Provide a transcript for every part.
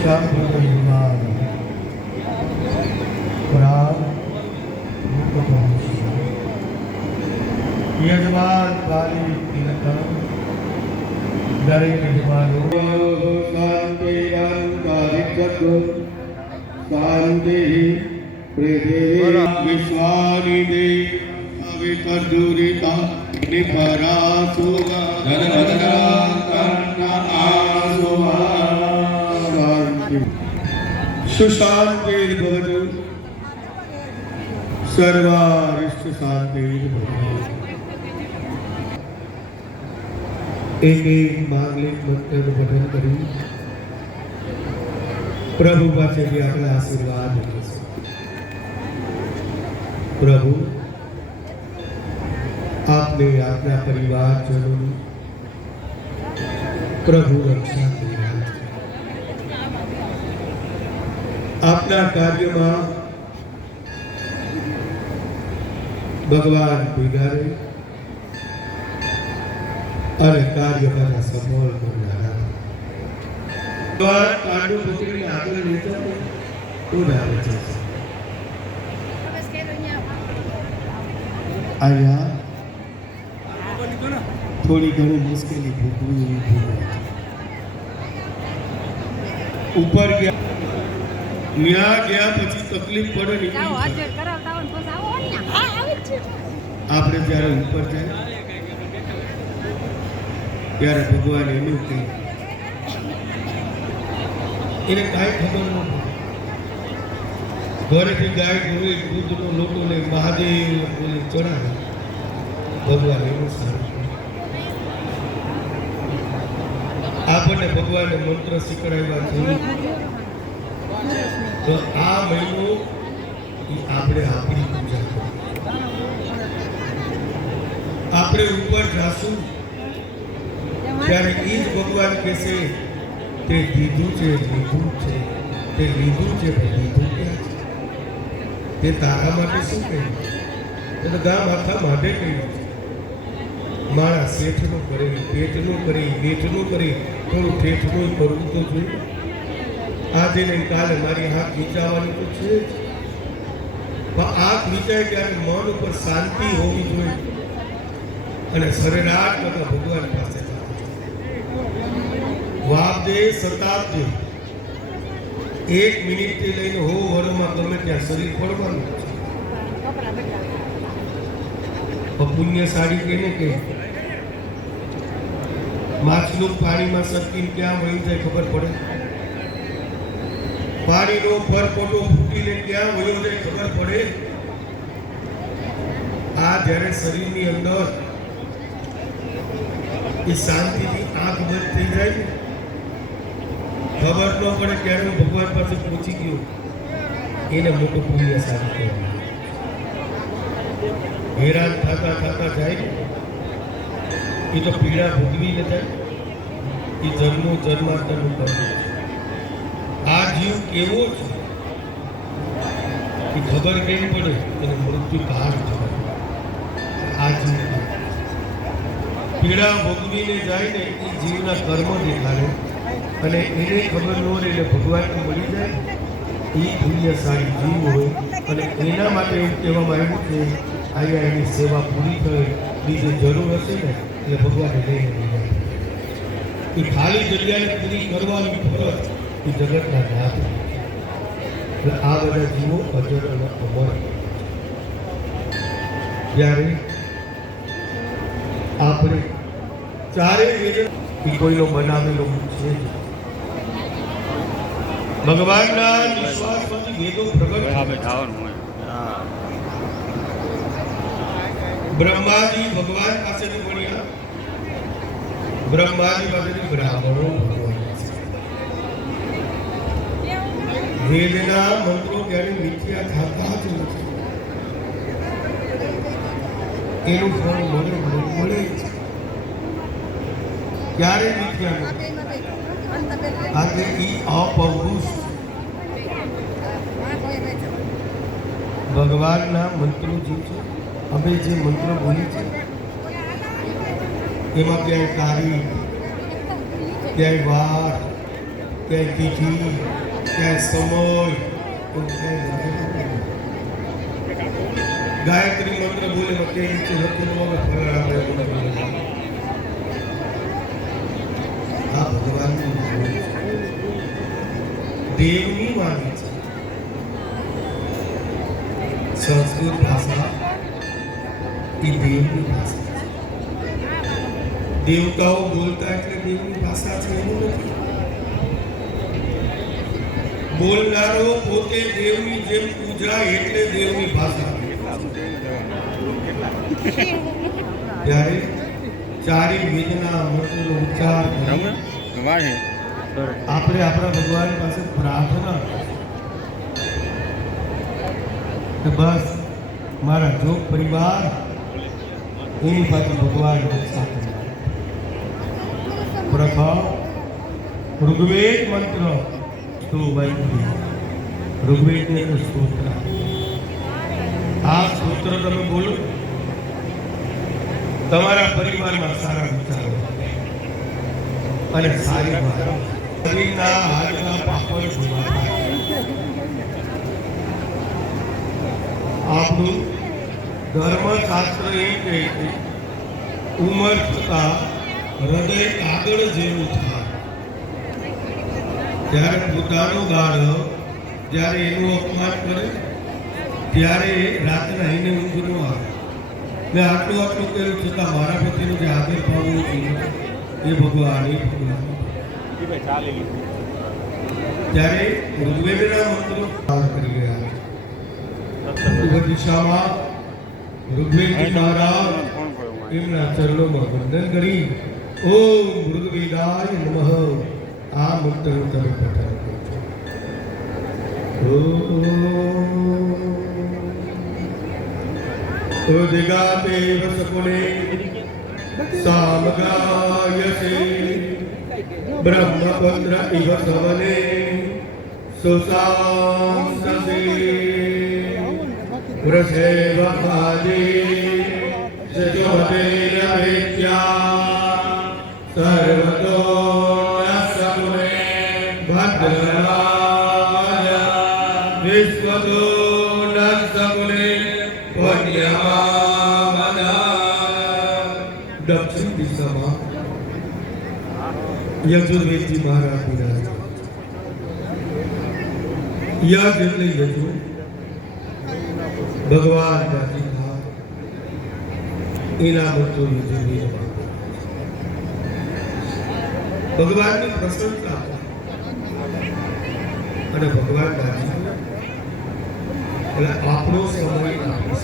શ્યામ ભગવાન યજમાન વાલી તિલકમ દરેક શાંતિ શાંતિ વિશ્વાની દેવી અવિતદુરિતા નિપરાસુગા શાંતિ સુશાંતિ ભવતુ સર્વારિષ્ટ શાંતિ એક એક માંગલિક મંત્રનું પઠન કરી પ્રભુ પાસેથી આપણે આશીર્વાદ લઈશું પ્રભુ આપને આપના પરિવારજનોની પ્રભુ રક્ષા કરી રહ્યા છે આપના કાર્યમાં ભગવાન ભેગા રહે અને કાર્ય બધા સફળ કરનારા ભગવાન પાંડુ પુત્રીને આગળ લઈ જાઓ આવે છે અહીંયા થોડી ઘણી મુશ્કેલી ભોગવી એવી ભોગવે ઉપર ગયા ત્યાં ગયા પછી તકલીફ પડે ને જાઓ ઈ હાજર કરાવતા હોય ને પછી આવો ને હા આવી જ છે આપણે જ્યારે ઉપર જાય ત્યારે ભગવાન એનું કહ્યું એને કાંઈ ખબર ન ઘરેથી ગાય ગોળી, દૂધનો લઈ મહાદેવ બોલી ચડાવે. ભગવાન એનું સારું. આપણને ભગવાને મંત્ર શીખડાવ્યા છે. તો આ મહિનો આપણે આપણી પૂજા આપણે ઉપર જાશું. ત્યારે એ જ ભગવાન કહેશે તે દીધું છે, લીધું છે, તે લીધું છે પણ લીધું ક્યાં છે? તે તારા માટે શું કહ્યું તે તો ગામ આખા માટે કહ્યું મારા શેઠનું કરે, પેટનું કરે વેઠનું કરે, થોડું ઠેઠનું કરવું તો જોઈએ. આજે ને કાલે મારી હાથ વિચારવાની તો છે જ. પણ આંખ વિચારે ત્યારે મન ઉપર શાંતિ હોવી જોઈએ. અને સરેરાશ બધા ભગવાન પાસે વાપદે શતાબ્દી એક મિનિટથી લઈને હો વરમાં ગમે ત્યાં શરીર પડવાનું. પુણ્ય સાડી કેને કે? માછલું પાણીમાં સરકીને ક્યાં વહી જાય ખબર પડે? પાણીનો પરપોટો ફૂટીને ક્યાં વયો જાય ખબર પડે? આ જ્યારે શરીરની અંદર એ શાંતિથી આંખ બંધ થઈ જાય ને ખબર ન પડે ત્યારે ભગવાન પાસે પહોંચી ગયો. એને મોટું પુણ્ય સારું કહેવાય હેરાન થતા થતા જાય એ તો પીડા ભોગવી ને જાય. એ જન્મો જન્માંતરનું કર્મ આ જીવ કેવો છે? એ ખબર કેમ પડે? એને મૃત્યુ બહાર ખબર આ જીવ પીડા ભોગવીને જાય ને, એ જીવના કર્મ દેખાડે. અને એને ખબર ન હોય એટલે ભગવાનને મળી જાય. એ પુણ્યશાળી જીવ હોય. અને એના માટે એવું કહેવામાં આવ્યું કે અહીંયા એની સેવા પૂરી થઈ બીજી જરૂર હશે ને, એટલે ભગવાને લઈને એ ખાલી જગ્યાને પૂરી કરવાની ફરજ એ જગતના નાથ એટલે આ બધા જીવો અજર અને અમર જ્યારે આપણે ચારે વેદ એ કોઈનો બનાવેલો છે ભગવાનના નિશ્વાસમાંથી વેદો પ્રગટ થાય છે. બ્રહ્માજી ભગવાન પાસેથી મળ્યા બ્રહ્માજી પાસેથી બ્રાહ્મણો ભગવાન પાસે. વેદના મંત્રો ક્યારે મિથ્યા જ નથી એનું ફળ મળે મળે છે. ક્યારે નીકળ્યા આજે ઈ અપૌરુષ ભગવાનના મંત્રો જે છે અમે જે મંત્રો બોલી છે એમાં ક્યાંય તારીખ ક્યાંય વાર ક્યાંય તિથિ ક્યાંય સમય. ગાયત્રી મંત્ર બોલે ક્યાંય નીચે લખેલું ફલાણા આપણે મંત્ર બોલે. આ ભગવાનનું નામ. દેવની વાણી સંસ્કૃત ભાષા એ દેવની ભાષા દેવતાઓ બોલતા એટલે દેવની ભાષા છે. એવું નથી બોલનારો પોતે દેવની જેમ પૂજા એટલે દેવની ભાષા. ત્યારે ચારી વેદના મંત્રનો ઉચ્ચાર કરી આપણે આપણા ભગવાન પાસે પ્રાર્થના કે બસ, મારા જોગ પરિવાર એની પાસે ભગવાન પ્રથમ, ઋગ્વેદ મંત્ર તો ઋગ્વેદ ને સ્તોત્ર. આ સ્તોત્ર તમે બોલો. તમારા પરિવારમાં સારા વિચારો. અને સારી આપણું ધર્મશાસ્ત્ર એમ કહે છે ઉંમર થતા હૃદય કાગળ જેવું થાય. જ્યારે પોતાનો બાળક જ્યારે એનું અપમાન કરે, ત્યારે રાત્રે એને ઊંઘ ન આવે. મેં આટલું આટલું કર્યું છતાં મારા પ્રત્યેનો જે આદર ભાવ એ ભગવાન હે ભગવાન. ત્યારે ઋગ્વેદના મંત્રો પાર કરી ગયા. દિશામાં ઋગ્વેદજી મહારાજ એમના ચરણોમાં વંદન કરી. ઓમ ઋગ્વેદાય નમઃ. આ મંત્ર તમે પઠન કરો ઓમ ઉદગાતેવ સકુણે સામગાયસે બ્રહ્મપુત્ર ઇવ સવને સુસાંસસે વૃષેવ ખાદે સજોદેન વેત્યા સર્વતો નસમુને ભદ્રરાય યજુર્વેદજી મહારાજ બિરાજ યજ એટલે યજુ, ભગવાન રાજી એના ભક્તો ભગવાનની પ્રસન્નતા અને ભગવાન રાજી એટલે આપણો સમય આપણો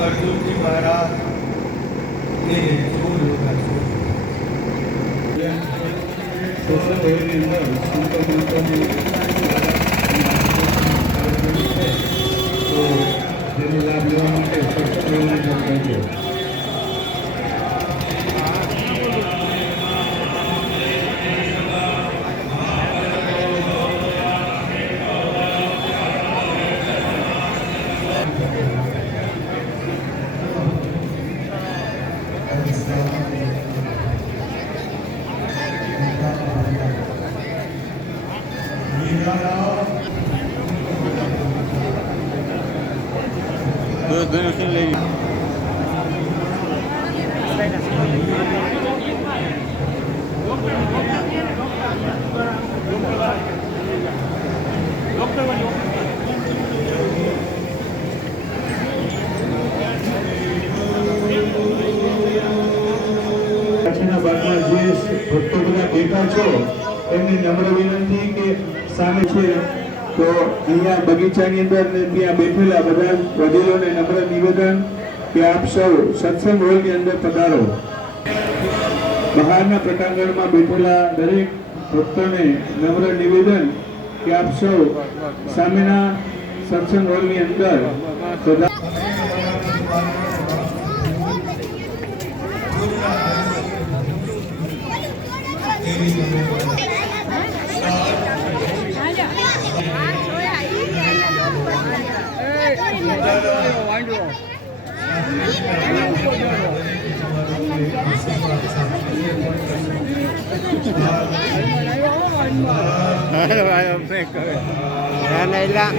અર્જુનજી મહારાજ સોશિયલ મીડિયાની અંદર સંતો મંત્રોની તો તેનો લાભ લેવા માટે સબસ્ક્રાઈબ કરજો પાછળના ભાગમાં જે ભક્તો બધા બેઠા છો એમને નમ્ર વિનંતી કે સામે છે. તો અહીંયા બગીચાની અંદર ને ત્યાં બેઠેલા બધા વડીલોને નમ્ર નિવેદન કે આપ સૌ સત્સંગ હોલની અંદર પધારો. બહારના પ્રટાંગણમાં બેઠેલા દરેક ભક્તોને નમ્ર નિવેદન કે આપ સૌ સામેના સત્સંગ હોલની અંદર Đấy, ông xe này là